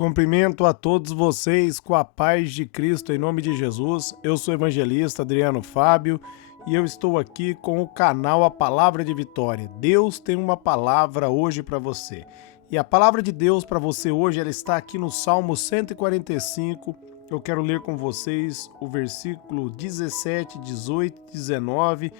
Cumprimento a todos vocês com a paz de Cristo em nome de Jesus. Eu sou o evangelista Adriano Fábio e eu estou aqui com o canal A Palavra de Vitória. Deus tem uma palavra hoje para você. E a palavra de Deus para você hoje, ela está aqui no Salmo 145. Eu quero ler com vocês o versículo 17, 18 e 19,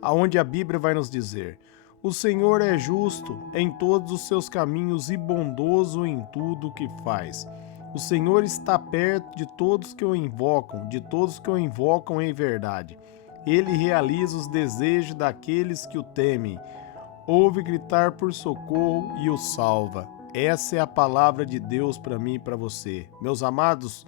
aonde a Bíblia vai nos dizer: o Senhor é justo em todos os seus caminhos e bondoso em tudo o que faz. O Senhor está perto de todos que o invocam em verdade. Ele realiza os desejos daqueles que o temem. Ouve gritar por socorro e o salva. Essa é a palavra de Deus para mim e para você. Meus amados,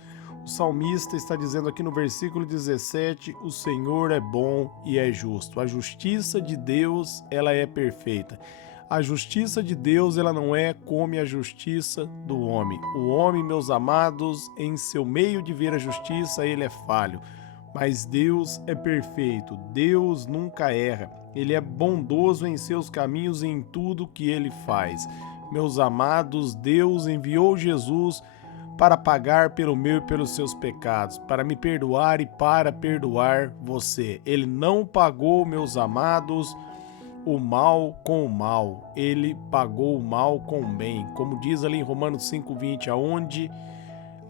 o salmista está dizendo aqui no versículo 17, o Senhor é bom e é justo. A justiça de Deus, ela é perfeita. A justiça de Deus, ela não é como a justiça do homem. O homem, meus amados, em seu meio de ver a justiça, ele é falho. Mas Deus é perfeito. Deus nunca erra. Ele é bondoso em seus caminhos e em tudo que ele faz. Meus amados, Deus enviou Jesus para pagar pelo meu e pelos seus pecados, para me perdoar e para perdoar você. Ele não pagou, meus amados, o mal com o mal. Ele pagou o mal com o bem. Como diz ali em Romanos 5:20, aonde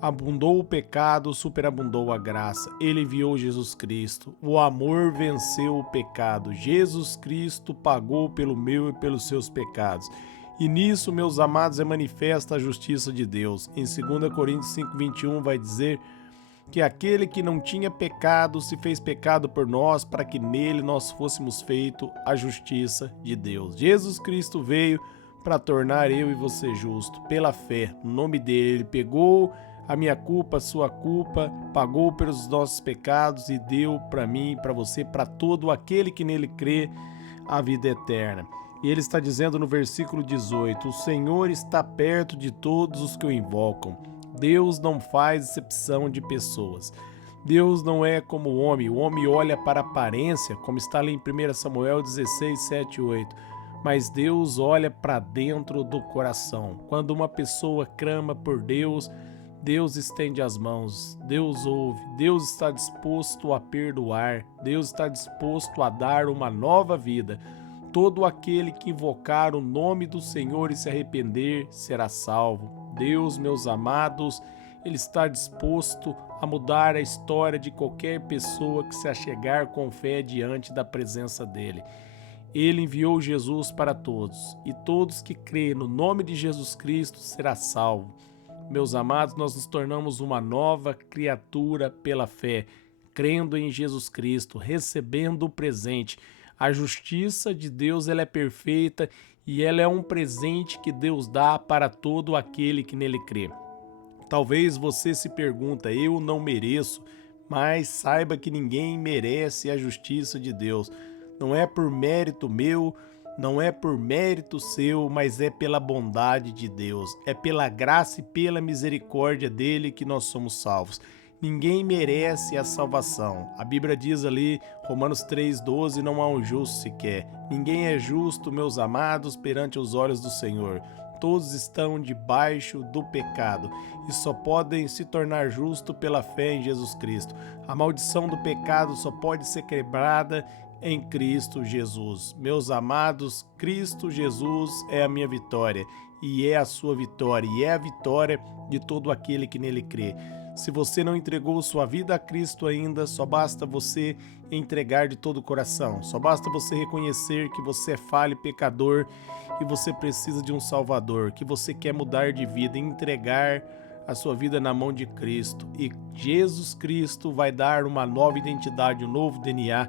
abundou o pecado, superabundou a graça. Ele enviou Jesus Cristo. O amor venceu o pecado. Jesus Cristo pagou pelo meu e pelos seus pecados. E nisso, meus amados, é manifesta a justiça de Deus. Em 2 Coríntios 5:21 vai dizer que aquele que não tinha pecado se fez pecado por nós, para que nele nós fôssemos feito a justiça de Deus. Jesus Cristo veio para tornar eu e você justo, pela fé, no nome dele. Ele pegou a minha culpa, a sua culpa, pagou pelos nossos pecados e deu para mim, para você, para todo aquele que nele crê, a vida eterna. E ele está dizendo no versículo 18, o Senhor está perto de todos os que o invocam. Deus não faz exceção de pessoas. Deus não é como o homem olha para a aparência, como está ali em 1 Samuel 16, 7 e 8. Mas Deus olha para dentro do coração. Quando uma pessoa clama por Deus, Deus estende as mãos, Deus ouve, Deus está disposto a perdoar, Deus está disposto a dar uma nova vida. Todo aquele que invocar o nome do Senhor e se arrepender será salvo. Deus, meus amados, Ele está disposto a mudar a história de qualquer pessoa que se achegar com fé diante da presença dEle. Ele enviou Jesus para todos, e todos que crêem no nome de Jesus Cristo será salvo. Meus amados, nós nos tornamos uma nova criatura pela fé, crendo em Jesus Cristo, recebendo o presente. A justiça de Deus, ela é perfeita e ela é um presente que Deus dá para todo aquele que nele crê. Talvez você se pergunta, eu não mereço, mas saiba que ninguém merece a justiça de Deus. Não é por mérito meu, não é por mérito seu, mas é pela bondade de Deus. É pela graça e pela misericórdia dele que nós somos salvos. Ninguém merece a salvação. A Bíblia diz ali, Romanos 3,12, não há um justo sequer. Ninguém é justo, meus amados, perante os olhos do Senhor. Todos estão debaixo do pecado e só podem se tornar justos pela fé em Jesus Cristo. A maldição do pecado só pode ser quebrada em Cristo Jesus. Meus amados, Cristo Jesus é a minha vitória e é a sua vitória e é a vitória de todo aquele que nele crê. Se você não entregou sua vida a Cristo ainda, só basta você entregar de todo o coração. Só basta você reconhecer que você é falho e pecador e você precisa de um Salvador, que você quer mudar de vida e entregar a sua vida na mão de Cristo. E Jesus Cristo vai dar uma nova identidade, um novo DNA.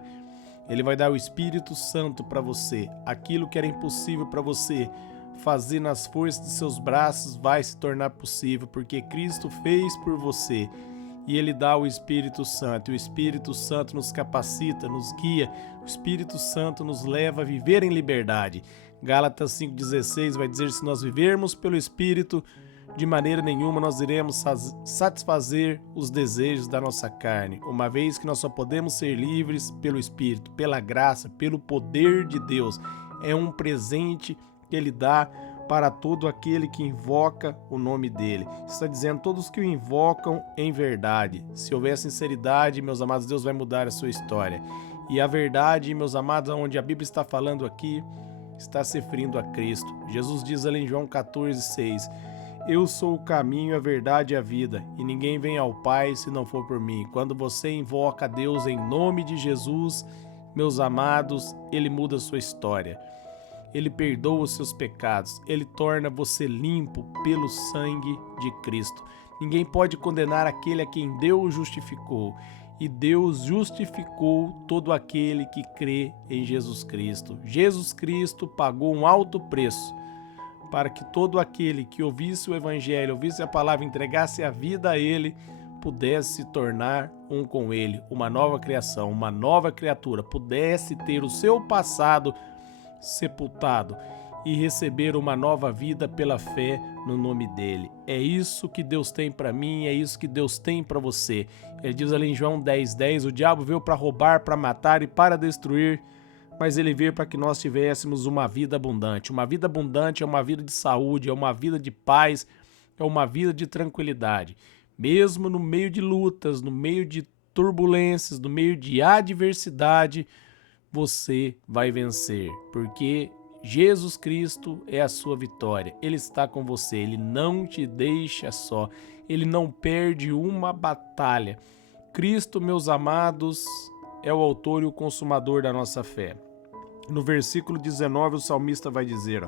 Ele vai dar o Espírito Santo para você. Aquilo que era impossível para você fazer nas forças de seus braços vai se tornar possível, porque Cristo fez por você. E Ele dá o Espírito Santo. E o Espírito Santo nos capacita, nos guia. O Espírito Santo nos leva a viver em liberdade. Gálatas 5,16 vai dizer, se nós vivermos pelo Espírito, de maneira nenhuma nós iremos satisfazer os desejos da nossa carne, uma vez que nós só podemos ser livres pelo Espírito, pela graça, pelo poder de Deus. É um presente que Ele dá para todo aquele que invoca o nome dele. Está dizendo todos que o invocam em verdade. Se houver sinceridade, meus amados, Deus vai mudar a sua história. E a verdade, meus amados, onde a Bíblia está falando aqui, está se referindo a Cristo. Jesus diz ali em João 14,6: Eu sou o caminho, a verdade e a vida, e ninguém vem ao Pai se não for por mim. Quando você invoca a Deus em nome de Jesus, meus amados, Ele muda a sua história. Ele perdoa os seus pecados. Ele torna você limpo pelo sangue de Cristo. Ninguém pode condenar aquele a quem Deus justificou. E Deus justificou todo aquele que crê em Jesus Cristo. Jesus Cristo pagou um alto preço para que todo aquele que ouvisse o Evangelho, ouvisse a palavra, entregasse a vida a Ele, pudesse se tornar um com Ele, uma nova criação, uma nova criatura, pudesse ter o seu passado sepultado e receber uma nova vida pela fé no nome dele. É isso que Deus tem para mim, é isso que Deus tem para você. Ele diz ali em João 10:10, o diabo veio para roubar, para matar e para destruir, mas ele veio para que nós tivéssemos uma vida abundante. Uma vida abundante é uma vida de saúde, é uma vida de paz, é uma vida de tranquilidade. Mesmo no meio de lutas, no meio de turbulências, no meio de adversidade, você vai vencer, porque Jesus Cristo é a sua vitória. Ele está com você, Ele não te deixa só, Ele não perde uma batalha. Cristo, meus amados, é o autor e o consumador da nossa fé. No versículo 19, o salmista vai dizer,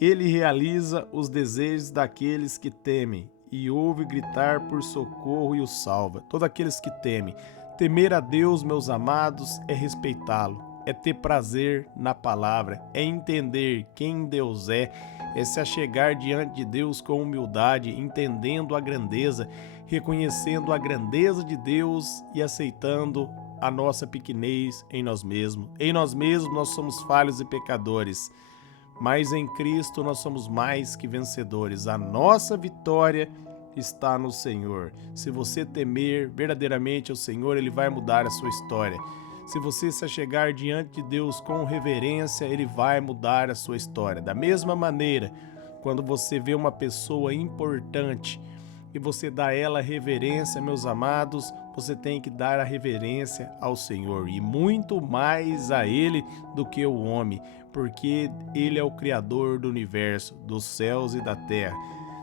Ele realiza os desejos daqueles que temem e ouve gritar por socorro e os salva. Todos aqueles que temem. Temer a Deus, meus amados, é respeitá-lo. É ter prazer na palavra, é entender quem Deus é se achegar diante de Deus com humildade, entendendo a grandeza, reconhecendo a grandeza de Deus e aceitando a nossa pequenez em nós mesmos. Em nós mesmos nós somos falhos e pecadores, mas em Cristo nós somos mais que vencedores. A nossa vitória está no Senhor. Se você temer verdadeiramente ao Senhor, Ele vai mudar a sua história. Se você se achegar diante de Deus com reverência, Ele vai mudar a sua história. Da mesma maneira, quando você vê uma pessoa importante e você dá a ela reverência, meus amados, você tem que dar a reverência ao Senhor e muito mais a Ele do que o homem, porque Ele é o Criador do universo, dos céus e da terra.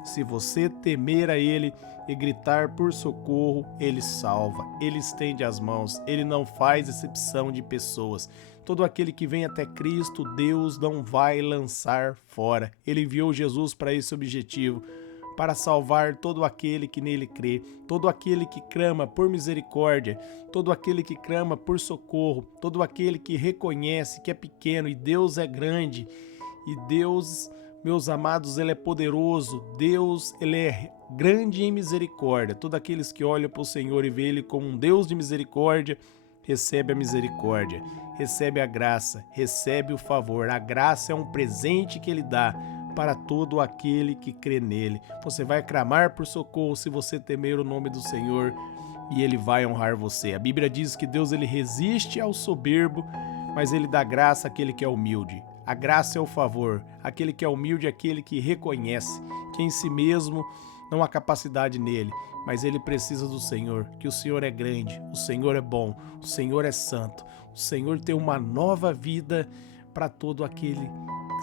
Se você temer a Ele e gritar por socorro, Ele salva, Ele estende as mãos, Ele não faz exceção de pessoas. Todo aquele que vem até Cristo, Deus não vai lançar fora. Ele enviou Jesus para esse objetivo, para salvar todo aquele que nele crê, todo aquele que clama por misericórdia, todo aquele que clama por socorro, todo aquele que reconhece que é pequeno e Deus é grande, e Deus, meus amados, Ele é poderoso, Deus, Ele é grande em misericórdia. Todos aqueles que olham para o Senhor e veem Ele como um Deus de misericórdia, recebe a misericórdia, recebe a graça, recebe o favor. A graça é um presente que Ele dá para todo aquele que crê nele. Você vai clamar por socorro se você temer o nome do Senhor e Ele vai honrar você. A Bíblia diz que Deus, Ele resiste ao soberbo, mas Ele dá graça àquele que é humilde. A graça é o favor. Aquele que é humilde é aquele que reconhece que em si mesmo não há capacidade nele, mas ele precisa do Senhor, que o Senhor é grande, o Senhor é bom, o Senhor é santo, o Senhor tem uma nova vida para todo aquele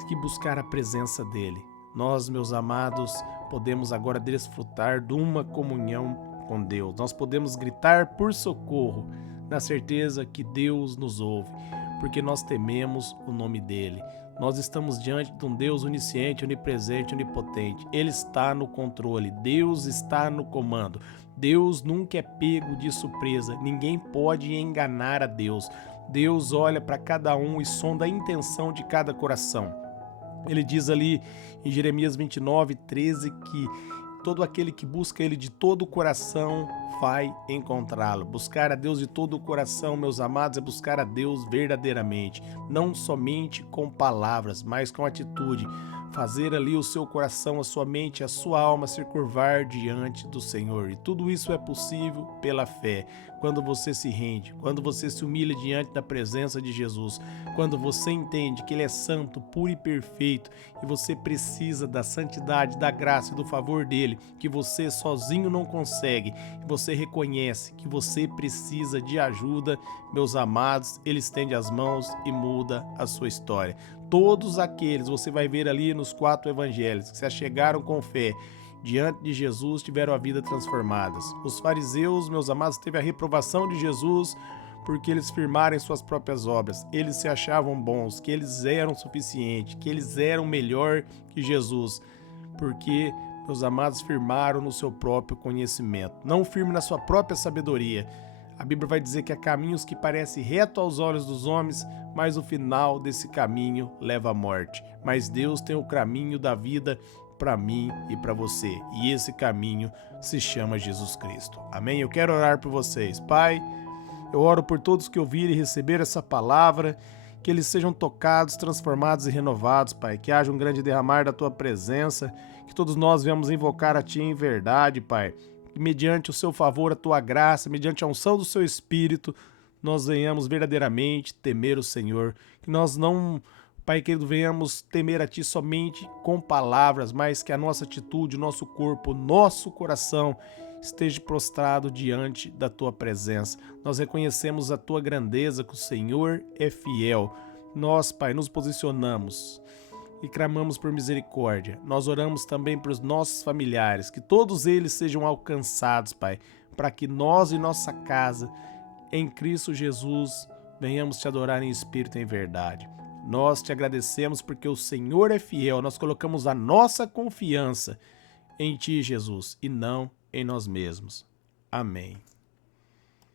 que buscar a presença dele. Nós, meus amados, podemos agora desfrutar de uma comunhão com Deus. Nós podemos gritar por socorro, na certeza que Deus nos ouve, porque nós tememos o nome dele. Nós estamos diante de um Deus onisciente, onipresente, onipotente. Ele está no controle, Deus está no comando. Deus nunca é pego de surpresa, ninguém pode enganar a Deus. Deus olha para cada um e sonda a intenção de cada coração. Ele diz ali em Jeremias 29:13 que todo aquele que busca Ele de todo o coração vai encontrá-lo. Buscar a Deus de todo o coração, meus amados, é buscar a Deus verdadeiramente, não somente com palavras, mas com atitude. fazer ali o seu coração, a sua mente, a sua alma se curvar diante do Senhor. E tudo isso é possível pela fé. Quando você se rende, quando você se humilha diante da presença de Jesus, quando você entende que Ele é santo, puro e perfeito, e você precisa da santidade, da graça e do favor dEle, que você sozinho não consegue, e você reconhece que você precisa de ajuda, meus amados, Ele estende as mãos e muda a sua história. Todos aqueles, você vai ver ali nos 4 evangelhos, que se achegaram com fé diante de Jesus, tiveram a vida transformadas. Os fariseus, meus amados, teve a reprovação de Jesus porque eles firmaram em suas próprias obras. Eles se achavam bons, que eles eram suficientes, que eles eram melhor que Jesus, porque, meus amados, firmaram no seu próprio conhecimento. Não firme na sua própria sabedoria. A Bíblia vai dizer que há caminhos que parecem reto aos olhos dos homens, mas o final desse caminho leva à morte. Mas Deus tem o caminho da vida para mim e para você. E esse caminho se chama Jesus Cristo. Amém? Eu quero orar por vocês. Pai, eu oro por todos que ouvirem e receberam essa palavra, que eles sejam tocados, transformados e renovados, Pai. Que haja um grande derramar da Tua presença, que todos nós venhamos invocar a Ti em verdade, Pai. Que mediante o Seu favor, a Tua graça, mediante a unção do Seu Espírito, nós venhamos verdadeiramente temer o Senhor. Que nós não, Pai querido, venhamos temer a Ti somente com palavras, mas que a nossa atitude, o nosso corpo, o nosso coração esteja prostrado diante da Tua presença. Nós reconhecemos a Tua grandeza, que o Senhor é fiel. Nós, Pai, nos posicionamos e clamamos por misericórdia. Nós oramos também para os nossos familiares, que todos eles sejam alcançados, Pai, para que nós e nossa casa, em Cristo Jesus, venhamos Te adorar em espírito e em verdade. Nós Te agradecemos porque o Senhor é fiel. Nós colocamos a nossa confiança em Ti, Jesus, e não em nós mesmos. Amém.